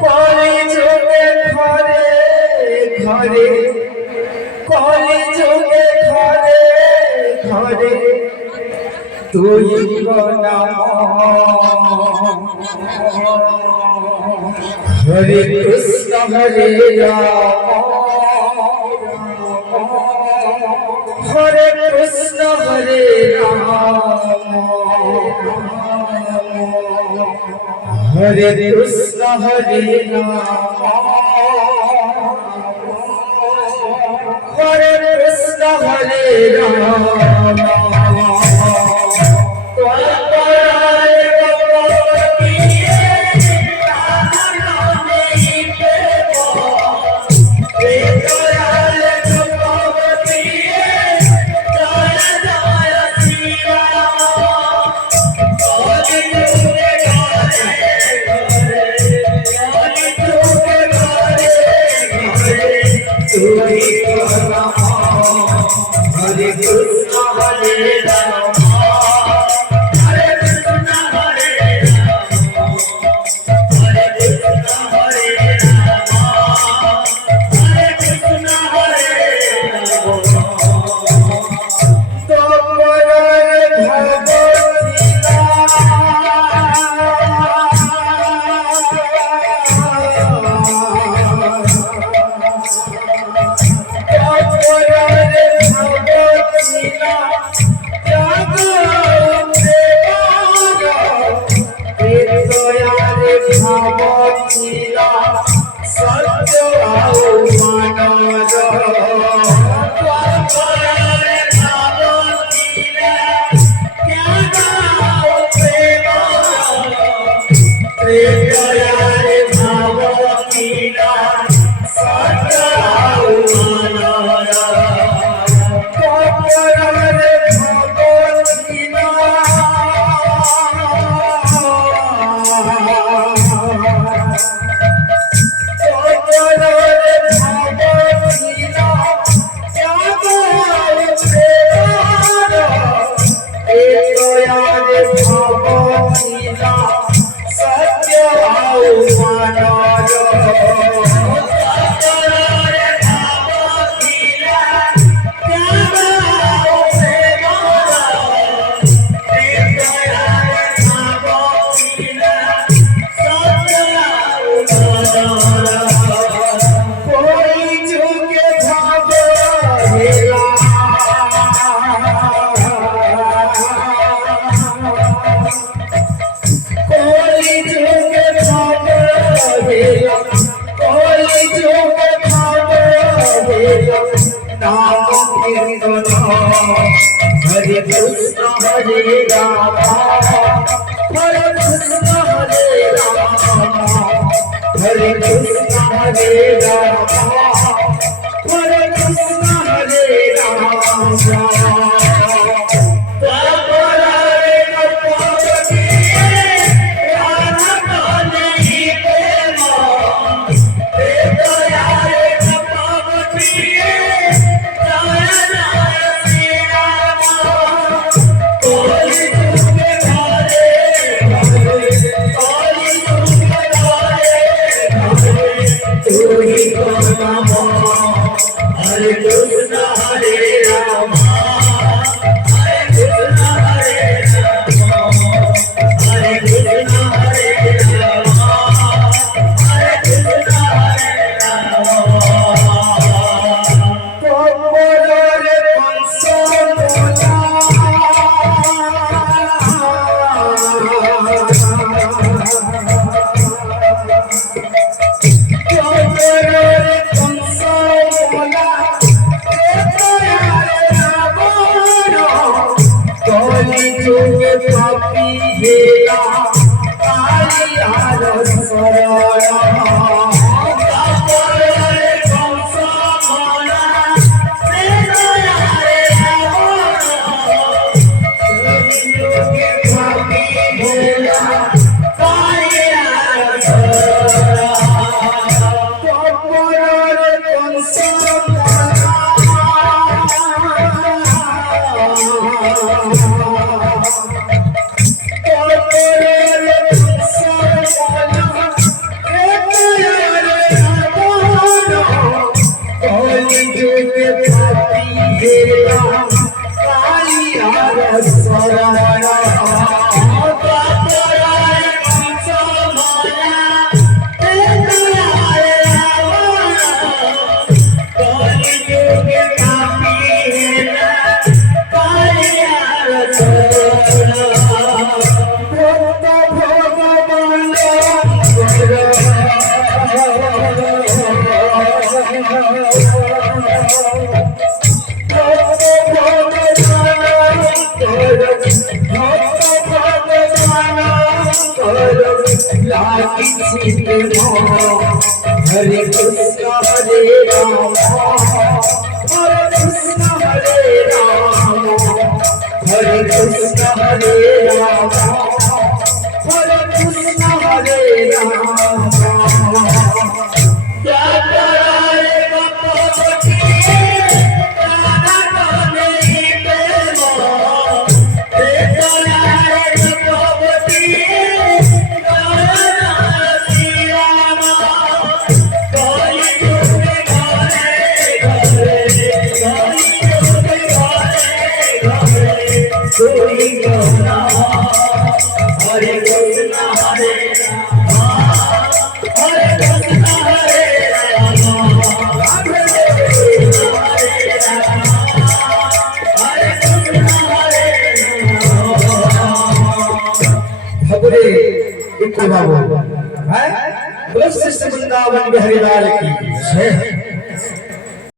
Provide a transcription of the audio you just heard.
কলি যুগে ঘরে ঘরে কলি যুগে ঘরে ঘরে তুই নাম হরে কৃষ্ণ হরে রাম হরে কৃষ্ণ হরে রাম হরে কৃষ্ণ হরে রাম হরে কৃষ্ণ হরে Ram Hare Krishna Hare Rama Hare Krishna Hare Rama Hare Krishna Hare Rama Hare Krishna Hare Rama Hare Krishna Hare Rama Hare Krishna Hare Rama Hare Krishna Hare Rama Hare Krishna Hare Rama Hare Krishna Hare Rama Hare Krishna Hare Rama Hare Krishna Hare Rama Hare Krishna Hare লাগিছি প্রেম হরে কৃষ্ণ হরে রাম হরে কৃষ্ণ হরে রাম হরে কৃষ্ণ হরে রাম হরে কৃষ্ণ হরে Ram Hare Krishna Hare Vrindavan Bihari लाल की